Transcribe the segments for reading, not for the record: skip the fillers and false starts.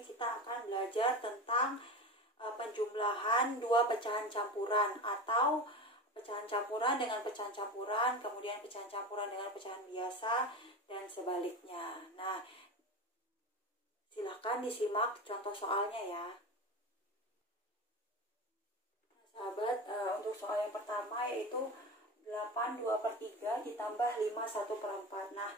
ini kita akan belajar tentang penjumlahan dua pecahan campuran atau pecahan campuran dengan pecahan campuran, kemudian pecahan campuran dengan pecahan biasa, dan sebaliknya. Nah, silakan disimak contoh soalnya ya. Nah, sahabat, untuk soal yang pertama yaitu 8 2/3 ditambah 5 1/4. Nah,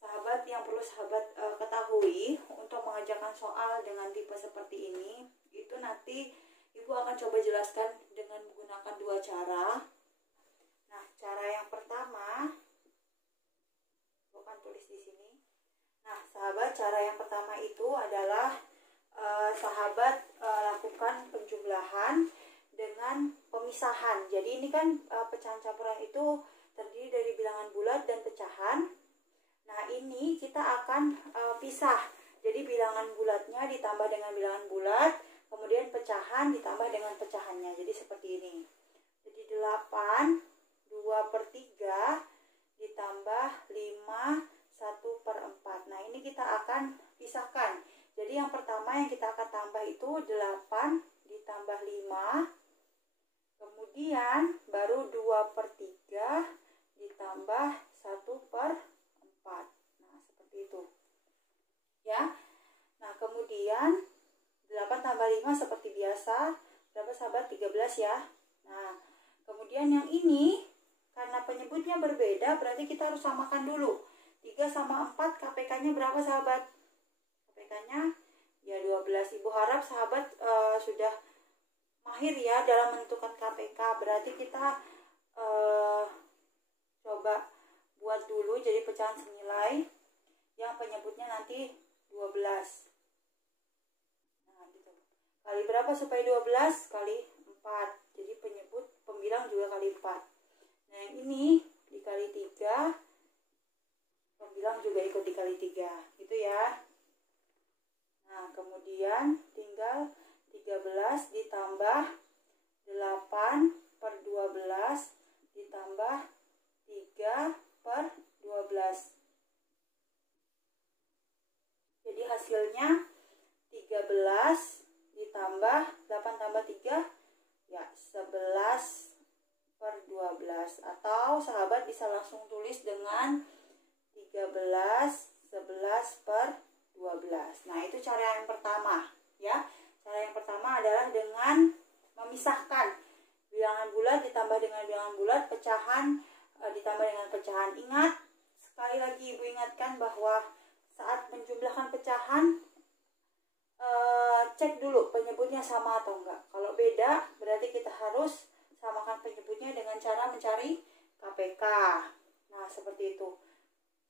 sahabat, yang perlu sahabat ketahui untuk mengerjakan soal dengan tipe seperti ini, itu nanti Ibu akan coba jelaskan dengan menggunakan dua cara. Nah, cara yang pertama, Ibu akan tulis di sini. Nah, sahabat, cara yang pertama itu adalah sahabat lakukan penjumlahan dengan pemisahan. Jadi ini kan pecahan campuran itu terdiri dari bilangan bulat dan pecahan. Nah, ini kita akan pisah. Jadi bilangan bulatnya ditambah dengan bilangan bulat, kemudian pecahan ditambah dengan pecahannya. Jadi seperti ini. Jadi 8 2/3 ditambah 5 1/4. Nah, ini kita akan pisahkan. Jadi yang pertama yang kita akan tambah itu 8 ditambah 5. Kemudian baru 2/3 ditambah 1/4. Nah, seperti itu. Ya. Nah, kemudian 8 tambah 5 seperti biasa. Berapa sahabat? 13 ya. Nah, kemudian yang ini karena penyebutnya berbeda, berarti kita harus samakan dulu. 3 sama 4 KPK-nya berapa sahabat? KPK-nya ya 12. Ibu harap sahabat sudah mahir ya dalam menentukan KPK. Berarti kita coba buat dulu jadi pecahan senilai yang penyebutnya nanti 12. Nah, gitu. Kali berapa supaya 12? Kali 4. Jadi penyebut pembilang juga kali 4. Nah, yang ini dikali 3, pembilang juga ikut dikali 3. Gitu ya. Nah, kemudian tinggal 13 ditambah 8/12 ditambah 3/12. Jadi hasilnya 13 ditambah 8 tambah 3 ya 11/12. Atau sahabat bisa langsung tulis dengan 13 11/12. Nah, itu cara yang pertama ya. Cara yang pertama adalah dengan memisahkan bilangan bulat ditambah dengan bilangan bulat, pecahan ditambah dengan pecahan. Ingat, sekali lagi Ibu ingatkan bahwa saat menjumlahkan pecahan, cek dulu penyebutnya sama atau enggak. Kalau beda, berarti kita harus samakan penyebutnya dengan cara mencari KPK. Nah, seperti itu.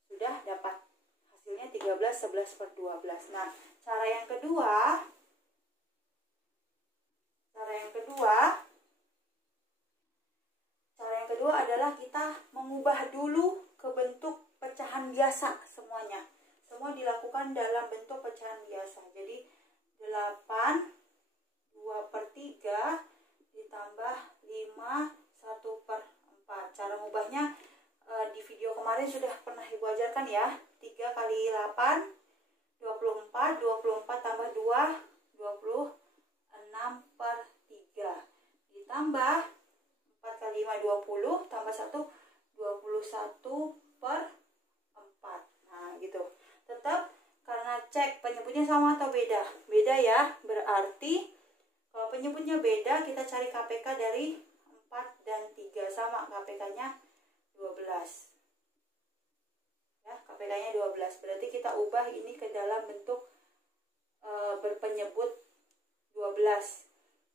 Sudah dapat hasilnya 13 11/12. Nah, cara yang kedua adalah kita mengubah dulu ke bentuk pecahan biasa semuanya. Semua dilakukan dalam bentuk pecahan biasa. Jadi 8 2/3 ditambah 5 1/4. Cara mengubahnya di video kemarin sudah pernah Ibu ajarkan ya. 3 kali 8 24, 24 tambah 2 26/3 ditambah 4 kali 5 20 tambah 1 21/4. Nah, gitu. Tetap karena cek penyebutnya sama atau beda. Beda ya. Berarti kalau penyebutnya beda, kita cari KPK dari 4 dan 3. Sama KPK-nya 12. Ya, KPK-nya 12. Berarti kita ubah ini ke dalam bentuk berpenyebut 12.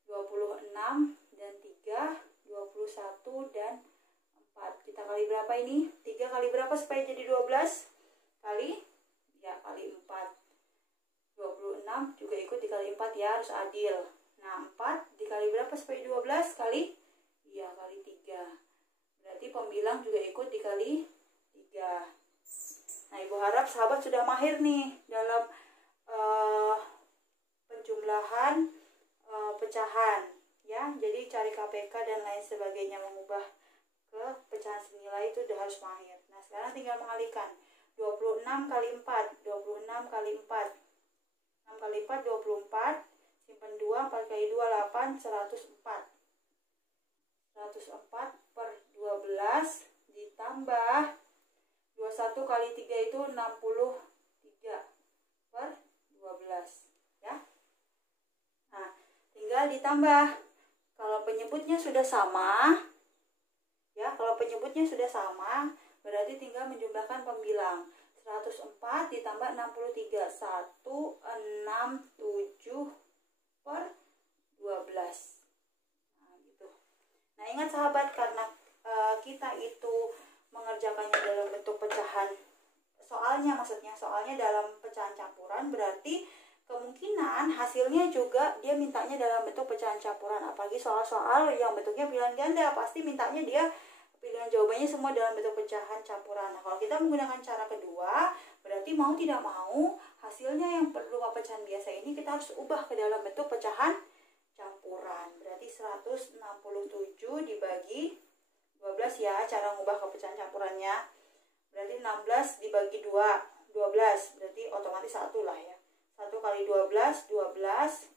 26 dan 3, 21 dan 4. Kita kali berapa ini? 3 kali berapa supaya jadi 12? Kali 4. 26 juga ikut dikali 4 ya, harus adil. Nah, 4 dikali berapa supaya 12? Kali 3. Berarti pembilang juga ikut dikali 3. Nah, Ibu harap sahabat sudah mahir nih dalam penjumlahan pecahan ya. Jadi cari KPK dan lain sebagainya, mengubah ke pecahan senilai itu udah harus mahir. Nah, sekarang tinggal mengalihkan. 26 kali 4, 26 kali 4. 6 kali 4 24, simpan 2, 4 kali 2 8, 104. 104 per 12 ditambah 21 kali 3 itu 63 per 12 ya. Nah, tinggal ditambah. Kalau penyebutnya sudah sama ya, kalau penyebutnya sudah sama berarti tinggal menjumlahkan pembilang. 104 ditambah 63, 167 per 12. Nah, gitu. Nah, ingat sahabat, karena kita itu mengerjakannya dalam bentuk pecahan, soalnya dalam pecahan campuran, berarti kemungkinan hasilnya juga dia mintanya dalam bentuk pecahan campuran. Apalagi soal-soal yang bentuknya pilihan ganda, pasti mintanya dia pilihan jawabannya semua dalam bentuk pecahan campuran. Nah, kalau kita menggunakan cara kedua, berarti mau tidak mau hasilnya yang berupa pecahan biasa ini kita harus ubah ke dalam bentuk pecahan campuran. Berarti 167 dibagi 12 ya, cara mengubah ke pecahan campurannya. Berarti 16 dibagi 2, 12. Berarti otomatis 1 lah ya. 1 kali 12, 12,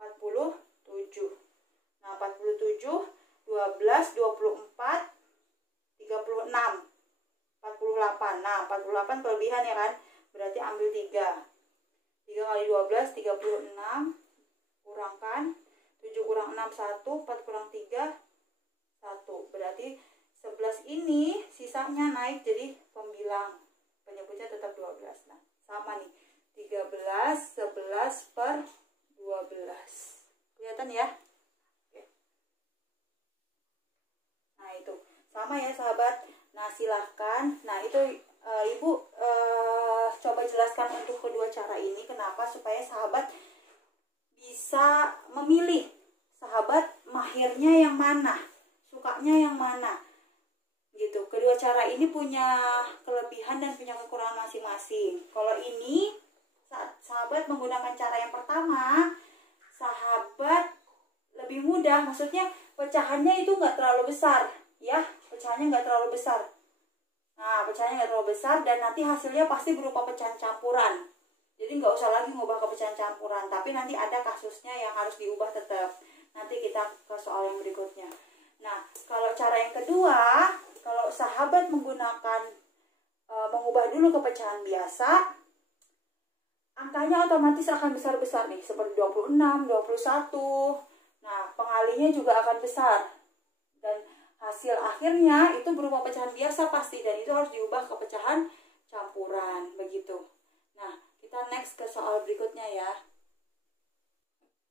47. Nah, 47, 12, 24, 36, 48. Nah, 48 kelebihan ya kan? Berarti ambil 3. 3 kali 12, 36. Kurangkan. 7 kurang 6, 1. 4 kurang 3, 1. Berarti 11 ini sisanya naik jadi pembilang. Penyebutnya tetap 12. Nah, sama nih. 13, 11 per 12. Kelihatan ya? Oke. Nah, itu. Sama ya sahabat. Nah, silahkan. Nah, itu Ibu coba jelaskan untuk kedua cara ini. Kenapa? Supaya sahabat bisa memilih. Sahabat mahirnya yang mana? Sukanya yang mana? Gitu. Kedua cara ini punya kelebihan dan punya kekurangan masing-masing. Kalau ini saat sahabat menggunakan cara yang pertama, sahabat lebih mudah, maksudnya pecahannya itu nggak terlalu besar ya, pecahannya nggak terlalu besar. Nah, pecahannya nggak terlalu besar dan nanti hasilnya pasti berupa pecahan campuran. Jadi nggak usah lagi ngubah ke pecahan campuran, tapi nanti ada kasusnya yang harus diubah tetap. Nanti kita ke soal yang berikutnya. Nah, kalau cara yang kedua, kalau sahabat menggunakan mengubah dulu ke pecahan biasa, angkanya otomatis akan besar-besar nih, seperti 26, 21. Nah, pengalinya juga akan besar. Dan hasil akhirnya itu berupa pecahan biasa pasti, dan itu harus diubah ke pecahan campuran, begitu. Nah, kita next ke soal berikutnya ya.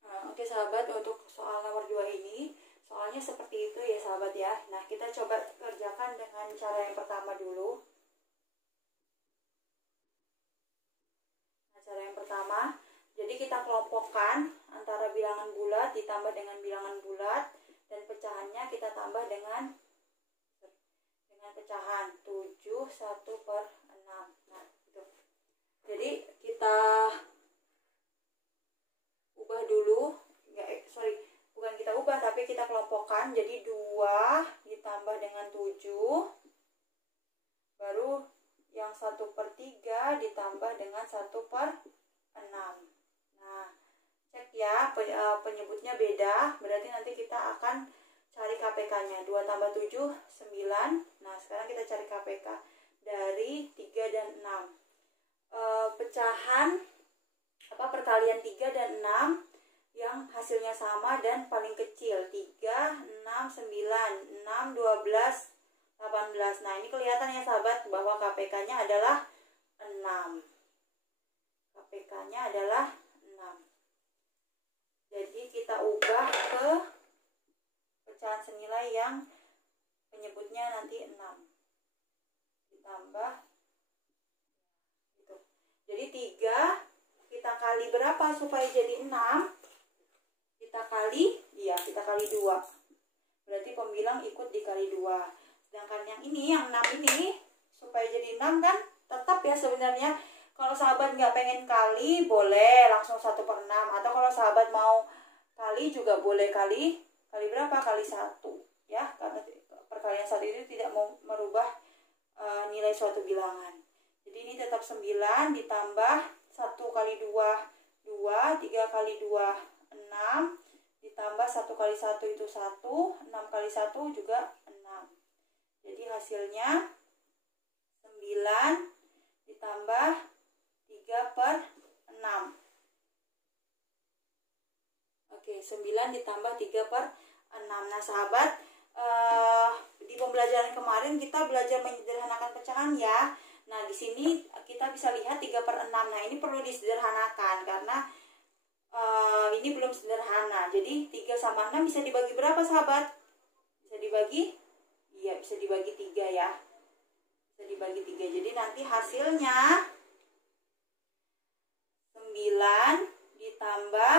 Nah, oke sahabat, untuk soal nomor 2 ini, soalnya seperti itu ya sahabat ya. Nah, kita coba kerjakan dengan cara yang pertama dulu. Cara yang pertama, jadi kita kelompokkan antara bilangan bulat ditambah dengan bilangan bulat, dan pecahannya kita tambah dengan pecahan 7, 1 per 6. Nah, gitu. Jadi kita ubah dulu, bukan kita ubah tapi kita kelompokkan. Jadi 2 ditambah dengan 7, baru yang 1/3 ditambah dengan 1/6. Nah, cek ya, penyebutnya beda, berarti nanti kita akan cari KPK-nya. 2 tambah 7, 9. Nah, sekarang kita cari KPK dari 3 dan 6. Pecahan perkalian 3 dan 6 yang hasilnya sama dan paling kecil. 3, 6, 9, 6, 12, 18. Nah, ini kelihatan ya sahabat bahwa KPK-nya adalah 6. KPK-nya adalah 6. Jadi kita ubah ke pecahan senilai yang penyebutnya nanti 6. Ditambah gitu. Jadi 3 kita kali berapa supaya jadi 6? Kita kali 2. Berarti pembilang ikut dikali 2. Sedangkan yang ini, yang 6 ini, supaya jadi 6 kan tetap ya sebenarnya. Kalau sahabat nggak pengen kali, boleh langsung 1/6. Atau kalau sahabat mau kali juga boleh kali berapa? Kali 1 ya. Karena perkalian 1 itu tidak mau merubah nilai suatu bilangan. Jadi ini tetap 9 ditambah 1 kali 2, 2, 3 kali 2, 6, ditambah 1 kali 1 itu 1, 6 kali 1 juga 6. Jadi hasilnya 9 ditambah 3/6. Oke, 9 ditambah 3/6. Nah, sahabat, di pembelajaran kemarin kita belajar menyederhanakan pecahan ya. Nah, di sini kita bisa lihat 3/6. Nah, ini perlu disederhanakan karena ini belum sederhana. Jadi 3 sama 6 bisa dibagi berapa, sahabat? Bisa dibagi? Iya, bisa dibagi 3 ya. Bisa dibagi 3. Jadi nanti hasilnya 9 ditambah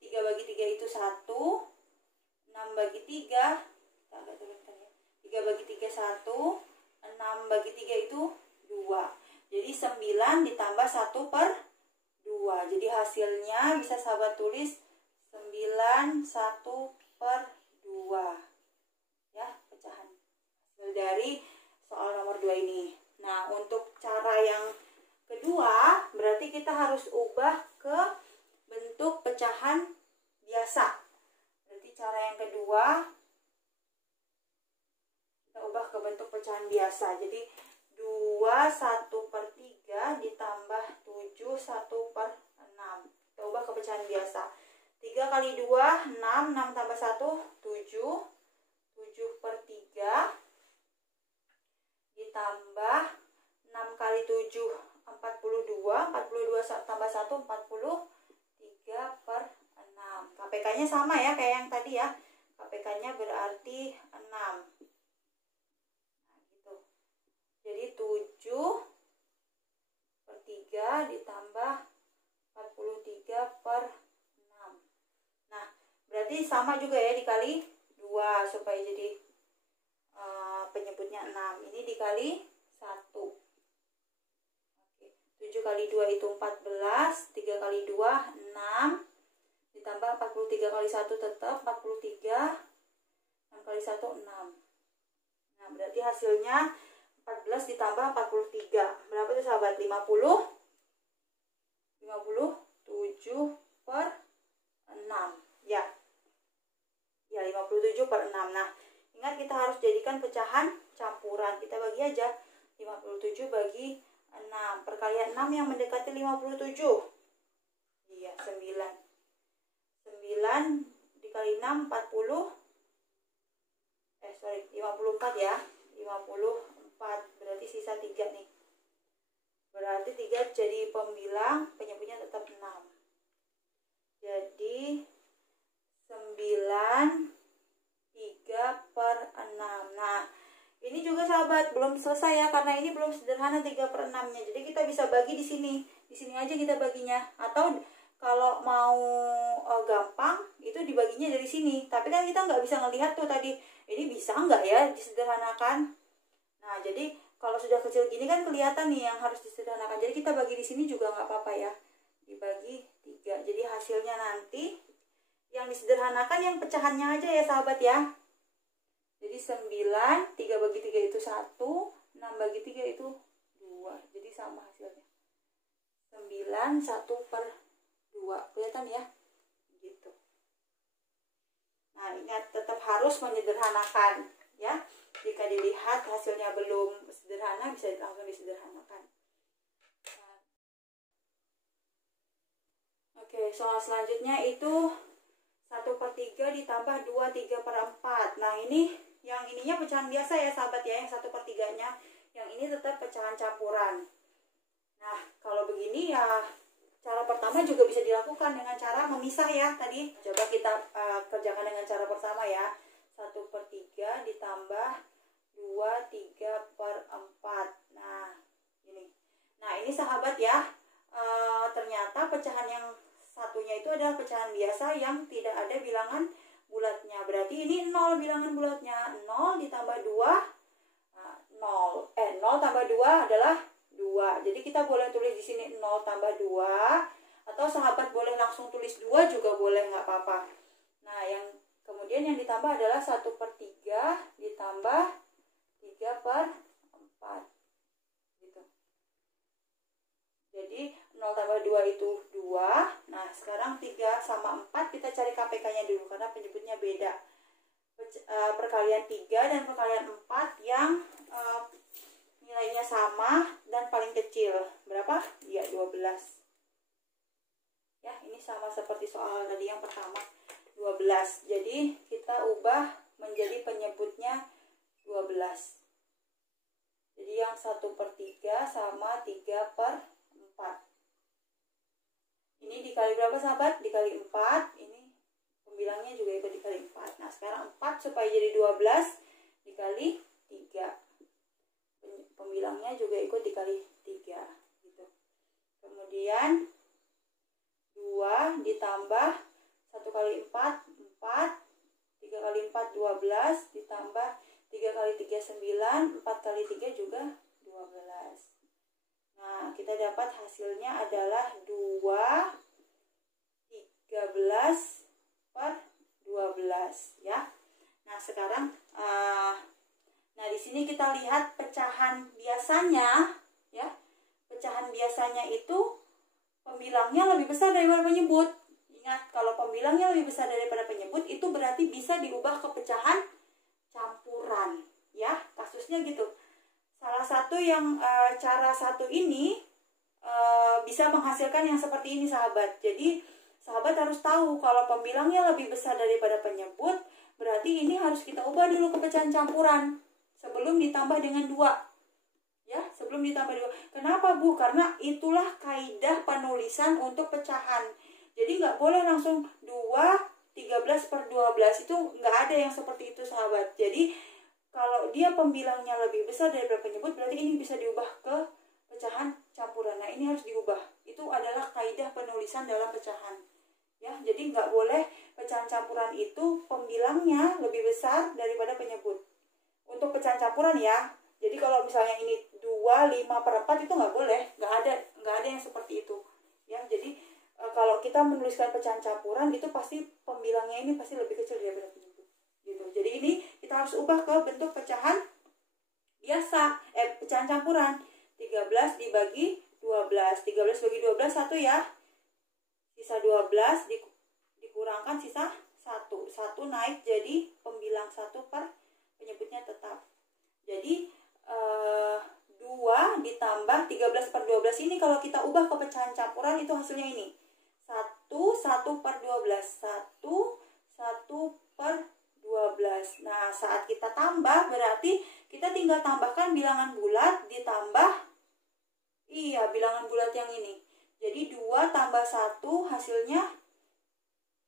3 bagi 3 itu 1, 6 bagi 3, kita agak turunkan ya. 3 bagi 3 1, 6 bagi 3 itu 2. Jadi 9 ditambah 1/2. Jadi hasilnya bisa sahabat tulis 9 1/2. Ya, pecahan hasil dari soal nomor 2 ini. Nah, untuk cara yang kedua, berarti kita harus ubah ke bentuk pecahan biasa. Berarti cara yang kedua, kita ubah ke bentuk pecahan biasa. Jadi 2 1/3 ditambah 7 1/6. Kita ubah ke pecahan biasa. 3 kali 2, 6, 6 tambah 1, 7. 7/3 ditambah 6 kali 7, 42. 42 tambah 1, 43/6. KPK-nya sama ya kayak yang tadi ya. KPK-nya berarti 6. Nah, gitu. Jadi 7/3 ditambah 43/6. Nah, berarti sama juga ya, dikali 2 supaya jadi penyebutnya 6. Ini dikali 1. Oke. 7 kali 2 itu 14. 3 kali 2 6. Ditambah 43 kali 1 tetap 43. 6 kali 1 6. Nah, berarti hasilnya 14 ditambah 43. Berapa itu, sahabat? 50. 57/6. Ya. Ya, 57/6. Nah, ingat kita harus jadikan pecahan campuran. Kita bagi aja 57 bagi 6. Perkalian 6 yang mendekati 57. Iya, 9. 9 dikali 6 54 ya. 54. Berarti sisa 3 nih. Berarti 3 jadi pembilang, penyebutnya tetap 6. Jadi 9 3/6. Nah, ini juga sahabat belum selesai ya, karena ini belum sederhana 3/6-nya. Jadi kita bisa bagi di sini. Di sini aja kita baginya. Atau kalau mau gampang, itu dibaginya dari sini. Tapi kan kita nggak bisa ngelihat tuh tadi. Ini bisa nggak ya disederhanakan? Nah, jadi kalau sudah kecil gini kan kelihatan nih yang harus disederhanakan. Jadi kita bagi di sini juga nggak apa-apa ya. Dibagi 3. Jadi hasilnya nanti yang disederhanakan yang pecahannya aja ya, sahabat ya. Jadi 9, 3 bagi 3 itu 1, 6 bagi 3 itu 2. Jadi sama hasilnya. 9 1/2. Kelihatan ya? Gitu. Nah, ingat tetap harus menyederhanakan ya. Jika dilihat hasilnya belum sederhana, bisa langsung disederhanakan. Oke, soal selanjutnya itu 1/3 ditambah 2 3/4. Nah, ini yang ininya pecahan biasa ya, sahabat ya, yang 1/3-nya. Yang ini tetap pecahan campuran. Nah, kalau begini ya, cara pertama juga bisa dilakukan dengan cara memisah ya tadi. Coba kita kerjakan dengan cara pertama ya. 1/3 ditambah 2 3/4. Nah, ini. Nah, ini sahabat ya, ternyata pecahan yang satunya itu adalah pecahan biasa yang tidak ada bilangan bulatnya. Berarti ini 0 bilangan bulatnya. 0 ditambah 2, 0 tambah 2 adalah 2. Jadi kita boleh tulis di sini 0 tambah 2. Atau sahabat boleh langsung tulis 2 juga boleh, nggak apa-apa. Nah, yang kemudian yang ditambah adalah 1/3 ditambah 3/4. Gitu. Jadi 0 tambah 2 itu 2. Nah, sekarang 3 sama 4 kita cari KPK-nya dulu karena penyebutnya beda. Perkalian 3 dan perkalian 4 yang nilainya sama dan paling kecil. Berapa? Ya, 12. Ya, ini sama seperti soal tadi yang pertama, 12. Jadi, kita ubah menjadi penyebutnya 12. Jadi, yang 1/3 sama 3/4. Ini dikali berapa, sahabat? Dikali 4. Ini pembilangnya juga ikut dikali 4. Nah, sekarang 4 supaya jadi 12 dikali 3. Pembilangnya juga ikut dikali 3 gitu. Kemudian 2 ditambah 1 kali 4 4, 3 kali 4 12, ditambah 3 kali 3 9, 4 kali 3 juga 12. Nah, kita dapat hasilnya adalah 2/13 ya. Nah, sekarang di sini kita lihat pecahan biasanya ya. Pecahan biasanya itu pembilangnya lebih besar daripada penyebut. Ingat, kalau pembilangnya lebih besar daripada penyebut itu berarti bisa diubah ke pecahan campuran ya. Kasusnya gitu. Salah satu yang cara satu ini bisa menghasilkan yang seperti ini, sahabat. Jadi sahabat harus tahu kalau pembilangnya lebih besar daripada penyebut, berarti ini harus kita ubah dulu ke pecahan campuran sebelum ditambah dengan 2. Ya, sebelum ditambah 2. Kenapa, Bu? Karena itulah kaidah penulisan untuk pecahan. Jadi nggak boleh langsung 2/13/12. Itu nggak ada yang seperti itu, sahabat. Jadi kalau dia pembilangnya lebih besar daripada penyebut, berarti ini bisa diubah ke pecahan campuran. Nah, ini harus diubah. Itu adalah kaidah penulisan dalam pecahan. Ya, jadi nggak boleh pecahan campuran itu pembilangnya lebih besar daripada penyebut. Untuk pecahan campuran ya. Jadi kalau misalnya ini 2/5/4 itu nggak boleh. Nggak ada yang seperti itu. Ya, jadi kalau kita menuliskan pecahan campuran itu pasti pembilangnya ini pasti lebih kecil daripada penyebut. Gitu. Jadi ini kita harus ubah ke bentuk pecahan biasa, pecahan campuran. 13 dibagi 12. 13 bagi 12 1 ya. Sisa 12 dikurangkan sisa 1. 1 naik jadi pembilang 1 per penyebutnya tetap. Jadi 2 ditambah 13/12 ini kalau kita ubah ke pecahan campuran itu hasilnya ini. 1/12. 1/12. Nah, saat kita tambah berarti kita tinggal tambahkan bilangan bulat ditambah bilangan bulat yang ini. Jadi 2 tambah 1 hasilnya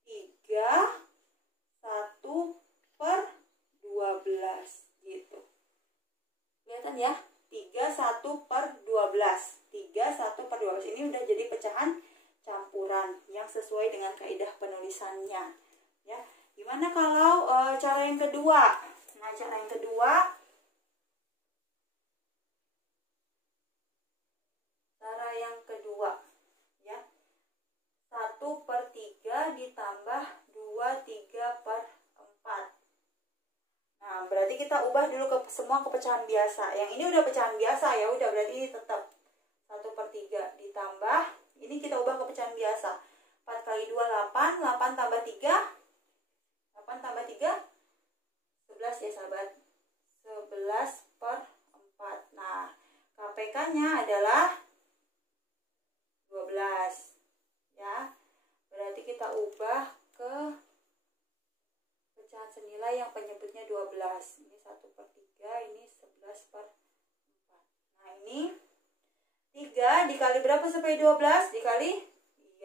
3. 1/12 gitu. Kelihatan ya? 3 1/12. 3 1/12 ini udah jadi pecahan campuran yang sesuai dengan kaidah penulisannya ya. Gimana kalau cara yang kedua? Nah, cara yang kedua, ya, 1/3 ditambah 2/3/4. Nah, berarti kita ubah dulu ke semua ke pecahan biasa. Yang ini udah pecahan biasa ya, udah berarti tetap 1/3 ditambah, ini kita ubah ke pecahan biasa. 4 kali 2 8, 8 tambah 3 11 ya, sahabat. 11/4. Nah, KPK-nya adalah 12 ya. Berarti kita ubah ke pecahan senilai yang penyebutnya 12. Ini 1/3, ini 11/4. Nah, ini 3 dikali berapa supaya 12? Dikali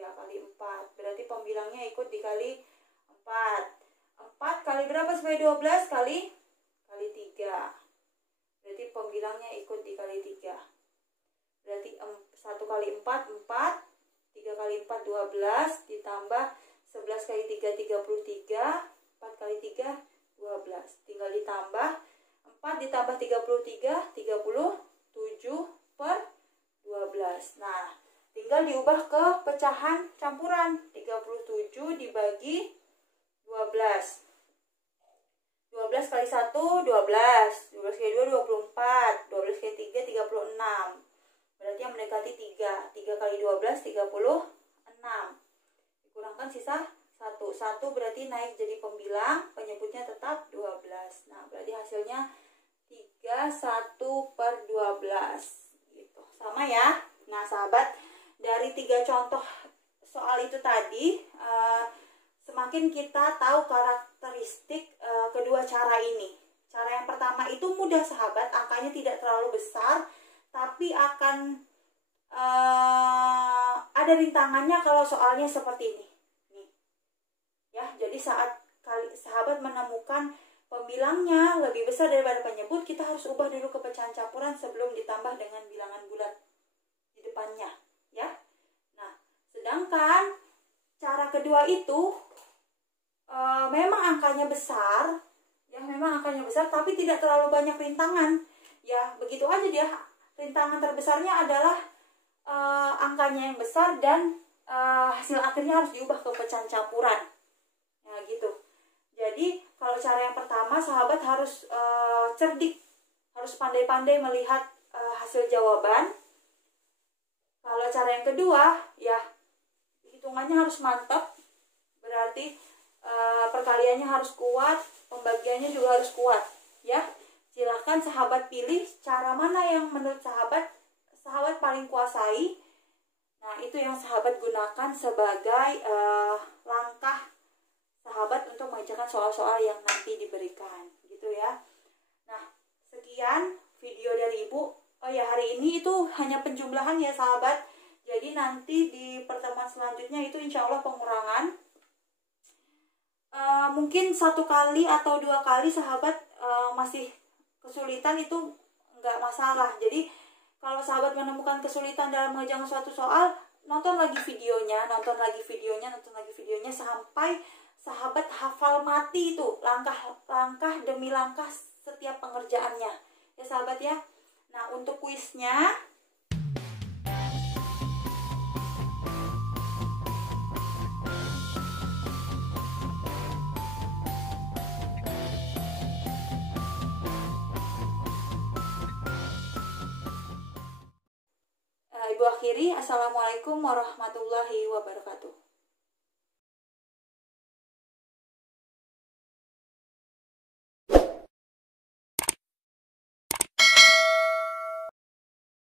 kali 4. Berarti pembilangnya ikut dikali 4. 4 kali berapa supaya 12? Kali 3. Berarti pembilangnya ikut dikali 3. Berarti 1 kali 4 4, 3 kali 4 12, ditambah 11 kali 3 33, 4 kali 3 12. Tinggal ditambah 4 ditambah 33 37/12. Nah, tinggal diubah ke pecahan campuran. 37 dibagi 12. 12 kali 1 12, 12 kali 2 24, 12 kali 3 36. berarti yang mendekati 3. 3 kali 12, 36. Dikurangkan sisa 1. 1 berarti naik jadi pembilang, penyebutnya tetap 12. Nah, berarti hasilnya 31/12. Gitu. Sama ya. Nah, sahabat, dari 3 contoh soal itu tadi, semakin kita tahu karakteristik kedua cara ini. Cara yang pertama itu mudah sahabat, angkanya tidak terlalu besar, tapi akan ada rintangannya kalau soalnya seperti ini. Nih. Ya, jadi saat sahabat menemukan pembilangnya lebih besar daripada penyebut, kita harus ubah dulu ke pecahan campuran sebelum ditambah dengan bilangan bulat di depannya, ya. Nah, sedangkan cara kedua itu memang angkanya besar, ya memang angkanya besar, tapi tidak terlalu banyak rintangan. Ya, begitu aja dia. Rintangan terbesarnya adalah angkanya yang besar dan hasil akhirnya harus diubah ke pecahan campuran. Nah, gitu. Jadi, kalau cara yang pertama, sahabat harus cerdik, harus pandai-pandai melihat hasil jawaban. Kalau cara yang kedua, ya hitungannya harus mantap, berarti perkaliannya harus kuat, pembagiannya juga harus kuat, ya. Silahkan sahabat pilih cara mana yang menurut sahabat paling kuasai. Nah, itu yang sahabat gunakan sebagai langkah sahabat untuk mengerjakan soal-soal yang nanti diberikan, gitu ya. Nah, sekian video dari Ibu. Oh ya, hari ini itu hanya penjumlahan ya sahabat. Jadi nanti di pertemuan selanjutnya itu insya Allah pengurangan. Mungkin 1 kali atau 2 kali sahabat masih kesulitan, itu nggak masalah. Jadi kalau sahabat menemukan kesulitan dalam mengerjakan suatu soal, nonton lagi videonya sampai sahabat hafal mati itu langkah demi langkah setiap pengerjaannya, ya sahabat ya. Nah, untuk kuisnya Ibu akhiri. Assalamualaikum warahmatullahi wabarakatuh.